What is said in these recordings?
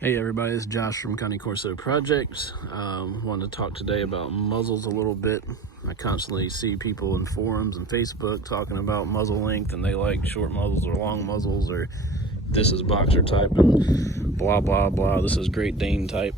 Hey everybody, it's Josh from Cane Corso Projects. Wanted to talk today about muzzles a little bit. I constantly see people in forums and Facebook talking about muzzle length, and they like short muzzles or long muzzles, or this is boxer type and blah blah blah, this is Great Dane type.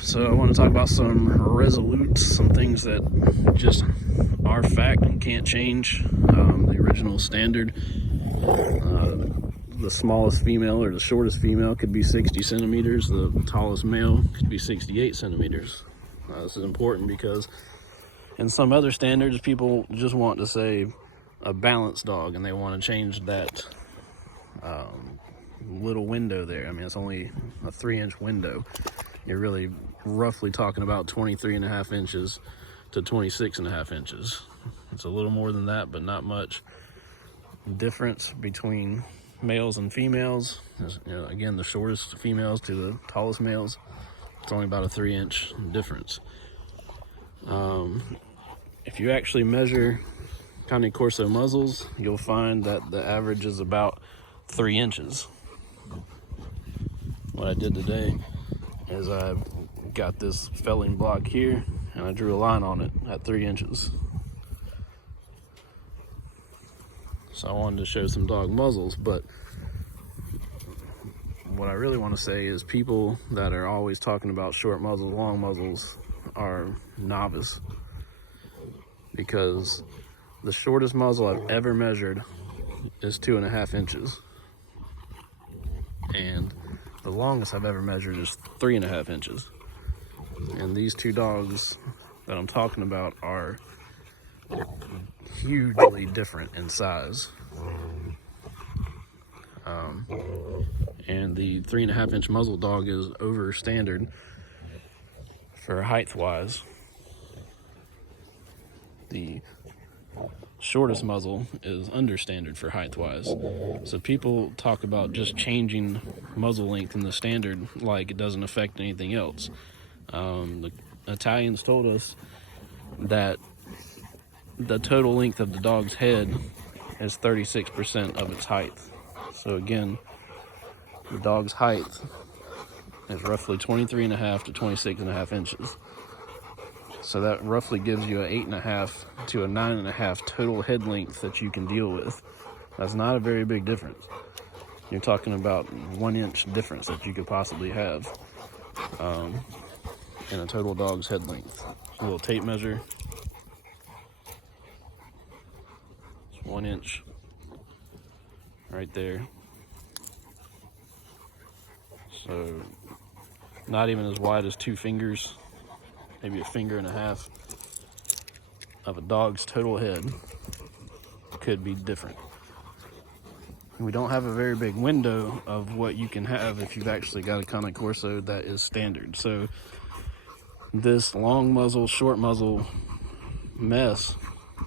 So I want to talk about some resolutes, some things that just are fact and can't change. The original standard, the smallest female or the shortest female could be 60 centimeters. The tallest male could be 68 centimeters. This is important because in some other standards, people just want to say a balanced dog, and they want to change that little window there. I mean, it's only a 3-inch window. You're really roughly talking about 23.5 inches to 26.5 inches. It's a little more than that, but not much difference between males and females. Again, the shortest females to the tallest males, it's only about a 3-inch difference. If you actually measure Cane Corso muzzles, you'll find that the average is about 3 inches. What I did today is I got this felling block here and I drew a line on it at 3 inches. So I wanted to show some dog muzzles, but what I really want to say is people that are always talking about short muzzles, long muzzles are novice, because the shortest muzzle I've ever measured is 2.5 inches, and the longest I've ever measured is 3.5 inches. And these two dogs that I'm talking about are hugely different in size. And the 3.5-inch muzzle dog is over standard for height wise. The shortest muzzle is under standard for height wise. So people talk about just changing muzzle length in the standard like it doesn't affect anything else. The Italians told us that the total length of the dog's head is 36% of its height. So again, the dog's height is roughly 23.5 to 26.5 inches. So that roughly gives you an 8.5 to a 9.5 total head length that you can deal with. That's not a very big difference. You're talking about 1 inch difference that you could possibly have in a total dog's head length. A little tape measure. It's 1 inch right there. So not even as wide as 2 fingers, maybe a finger and a half of a dog's total head could be different. We don't have a very big window of what you can have if you've actually got a Cane Corso that is standard. So this long muzzle, short muzzle mess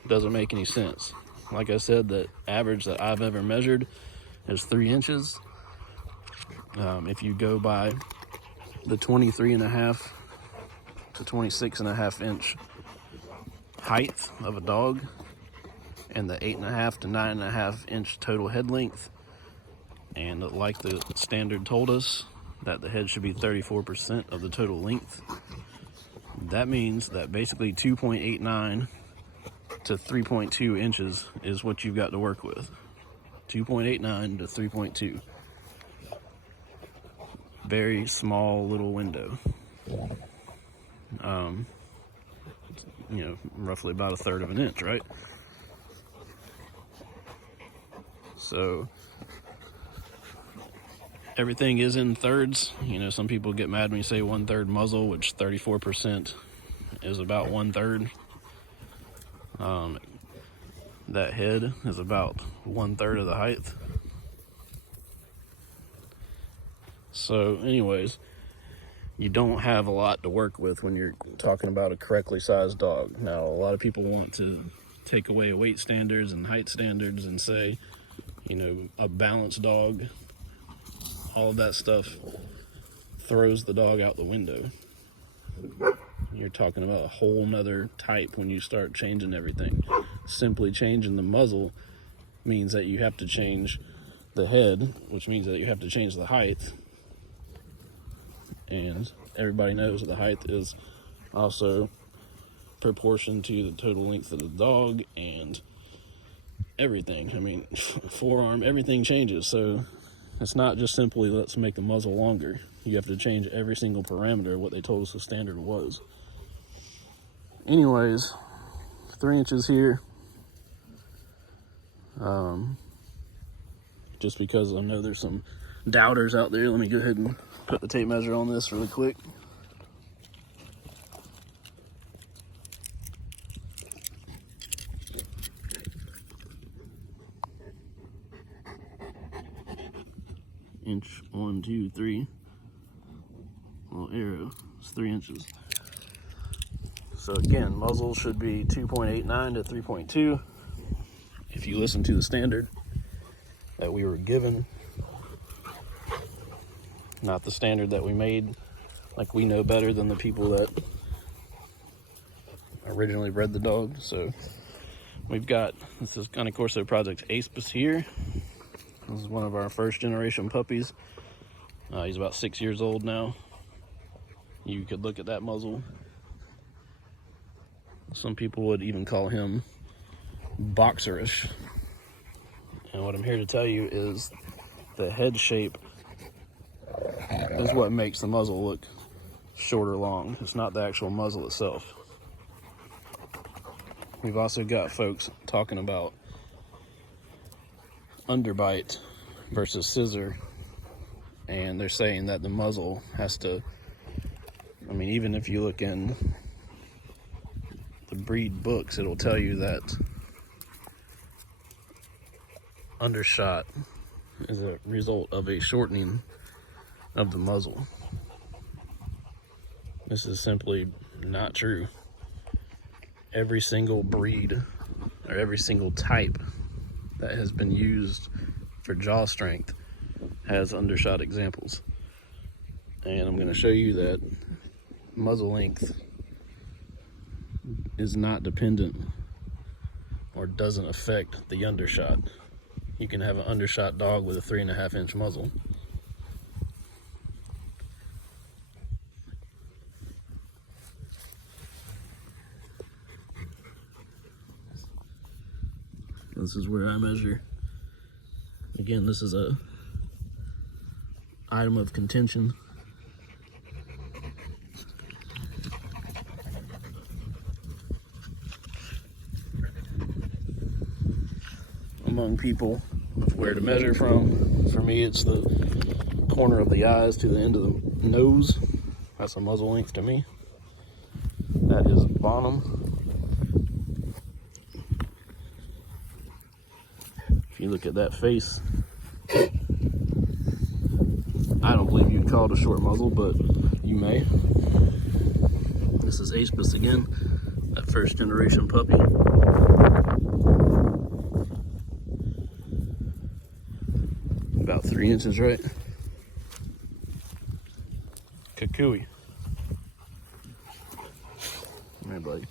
doesn't make any sense. Like I said, the average that I've ever measured is 3 inches. If you go by the 23.5 to 26.5 inch height of a dog and the 8.5 to 9.5 inch total head length, and like the standard told us that the head should be 34% of the total length, that means that basically 2.89 to 3.2 inches is what you've got to work with. 2.89 to 3.2. Very small little window. Roughly about a third of an inch, right? So everything is in thirds. Some people get mad when you say 1/3 muzzle, which 34% is about 1/3. That head is about 1/3 of the height. So anyways, you don't have a lot to work with when you're talking about a correctly sized dog. Now, a lot of people want to take away weight standards and height standards and say, a balanced dog, all of that stuff throws the dog out the window. You're talking about a whole nother type when you start changing everything. Simply changing the muzzle means that you have to change the head, which means that you have to change the height. And everybody knows that the height is also proportion to the total length of the dog and everything. I mean, forearm, everything changes. So it's not just simply let's make the muzzle longer. You have to change every single parameter of what they told us the standard was. Anyways, 3 inches here. Just because I know there's some doubters out there, let me go ahead and put the tape measure on this really quick. Inch, 1, 2, 3. Little arrow, it's 3 inches. So again, muzzle should be 2.89 to 3.2. If you listen to the standard that we were given, not the standard that we made, like we know better than the people that originally bred the dog. So we've got, this is Cane Corso Project Aspis here. This is one of our first generation puppies. He's about 6 years old now. You could look at that muzzle. Some people would even call him boxerish. And what I'm here to tell you is the head shape is what makes the muzzle look short or long. It's not the actual muzzle itself. We've also got folks talking about underbite versus scissor, and they're saying that the muzzle has to, I mean, even if you look in the breed books, it'll tell you that undershot is a result of a shortening of the muzzle. This is simply not true. Every single breed or every single type that has been used for jaw strength has undershot examples. And I'm going to show you that muzzle length is not dependent or doesn't affect the undershot. You can have an undershot dog with a 3.5 inch muzzle. This is where I measure. Again, this is a item of contention. Among people of where to measure from. For me, it's the corner of the eyes to the end of the nose. That's a muzzle length to me. That is bottom. If you look at that face, I don't believe you'd call it a short muzzle, but you may. This is Aspis again, that first generation puppy. About 3 inches, right? Kukui. Come here, buddy.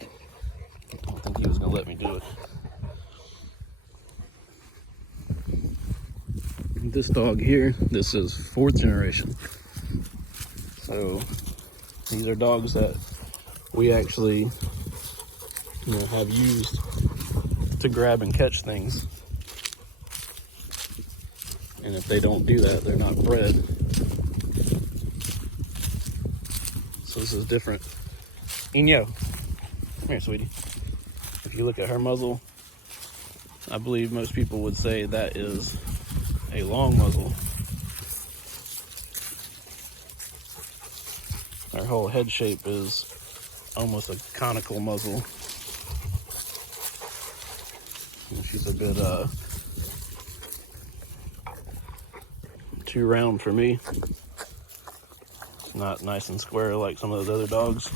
I don't think he was gonna let me do it. This dog here, this is 4th generation. So these are dogs that we actually, have used to grab and catch things. And if they don't do that, they're not bred. So this is different. Inyo, come here, sweetie. If you look at her muzzle, I believe most people would say that is a long muzzle. Her whole head shape is almost a conical muzzle. And she's a bit too round for me. It's not nice and square like some of those other dogs.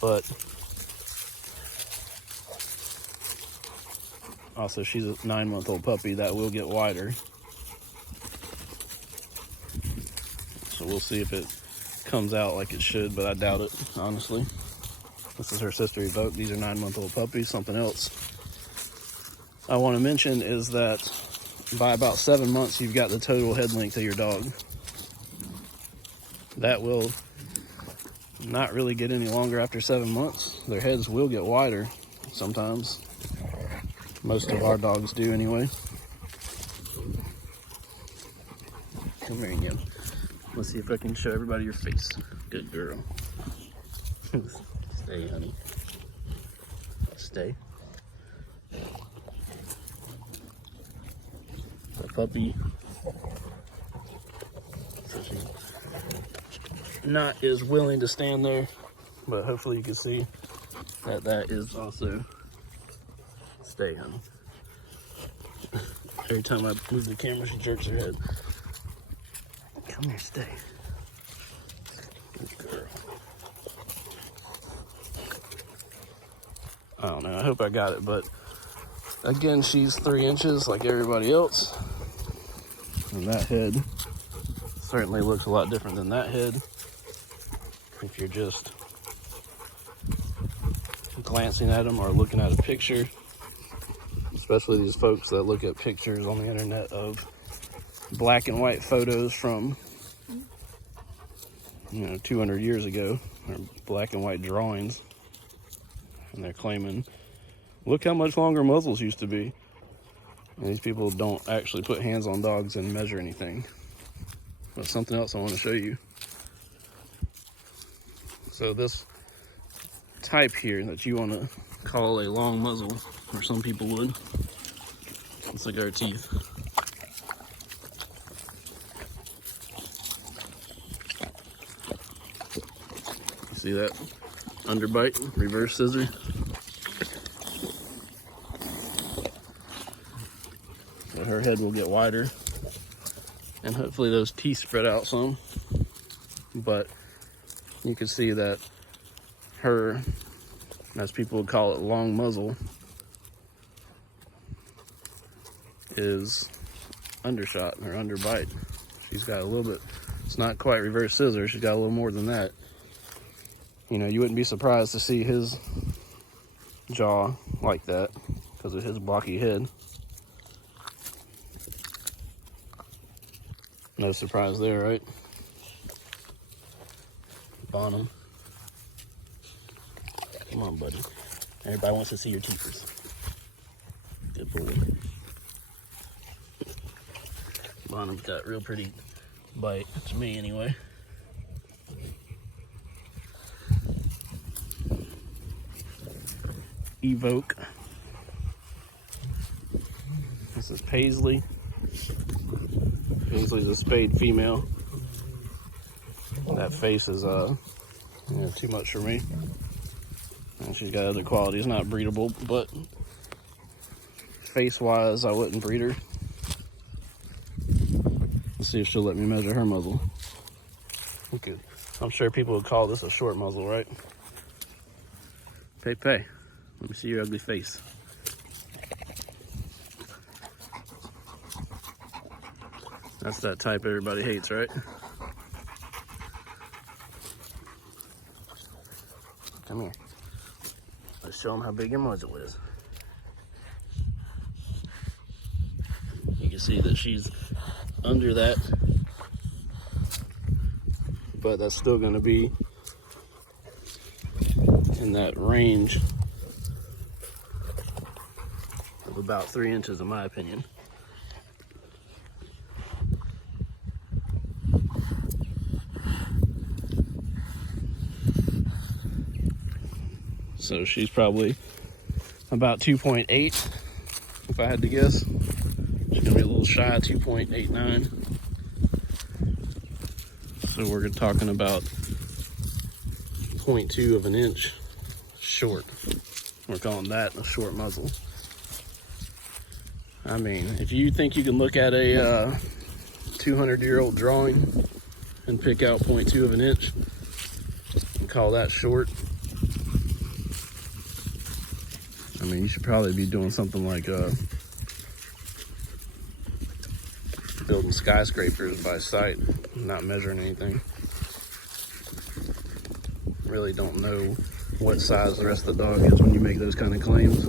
But also, she's a 9-month-old puppy that will get wider. So we'll see if it comes out like it should, but I doubt it, honestly. This is her sister Evoke. These are 9-month-old puppies, something else. I want to mention is that by about 7 months, you've got the total head length of your dog. That will not really get any longer after 7 months. Their heads will get wider sometimes. Most of our dogs do anyway. Come here again. Let's see if I can show everybody your face. Good girl. Stay, honey. Stay. The puppy. So she's not as willing to stand there, but hopefully you can see that that is also. Stay, honey. Every time I move the camera, she jerks her head. Come here, stay. Good girl. I don't know, I hope I got it, but again, she's 3 inches like everybody else. And that head certainly looks a lot different than that head. If you're just glancing at them or looking at a picture, especially these folks that look at pictures on the internet of black and white photos from 200 years ago, or black and white drawings, and they're claiming, look how much longer muzzles used to be. And these people don't actually put hands on dogs and measure anything. But something else I want to show you. So this type here that you want to call a long muzzle, or some people would, it's like our teeth. You see that underbite, reverse scissor? So her head will get wider, and hopefully those teeth spread out some. But you can see that her, as people would call it, long muzzle, is undershot or underbite. She's got a little bit, it's not quite reverse scissor, she's got a little more than that. You know, you wouldn't be surprised to see his jaw like that because of his blocky head. No surprise there, right? Bonham. Come on, buddy. Everybody wants to see your teethers. Good boy. Bonham's got a real pretty bite, to me anyway. Evoke. This is Paisley. Paisley's a spayed female. That face is too much for me. And she's got other qualities, not breedable, but face-wise, I wouldn't breed her. Let's see if she'll let me measure her muzzle. Okay, I'm sure people would call this a short muzzle, right? Pepe, let me see your ugly face. That's that type everybody hates, right? Come here. Let's show them how big your muzzle is. You can see that she's under that, but that's still going to be in that range of about 3 inches, in my opinion. So she's probably about 2.8, if I had to guess. She's gonna be a little shy of 2.89. So we're talking about 0.2 of an inch short. We're calling that a short muzzle. I mean, if you think you can look at a 200-year-old drawing and pick out 0.2 of an inch and call that short, I mean, you should probably be doing something like building skyscrapers by sight, not measuring anything. Really don't know what size the rest of the dog is when you make those kind of claims.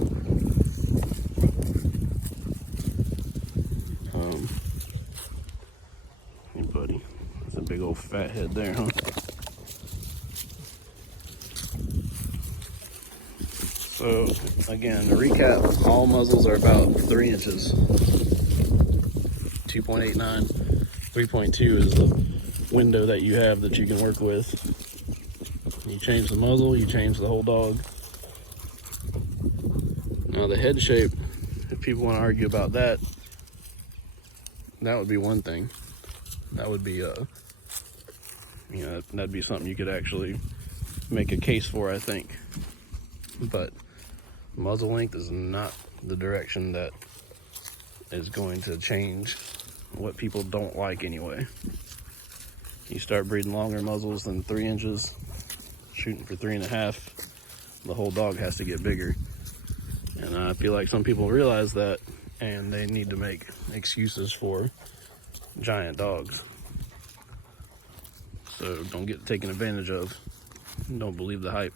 Big old fat head there, huh? So again, to recap, all muzzles are about 3 inches. 2.89. 3.2 is the window that you have that you can work with. You change the muzzle, you change the whole dog. Now the head shape, if people want to argue about that, that would be one thing. That would be, you know, that'd be something you could actually make a case for, I think. But muzzle length is not the direction that is going to change what people don't like anyway. You start breeding longer muzzles than 3 inches, shooting for 3.5, the whole dog has to get bigger. And I feel like some people realize that, and they need to make excuses for giant dogs. So don't get taken advantage of. Don't believe the hype.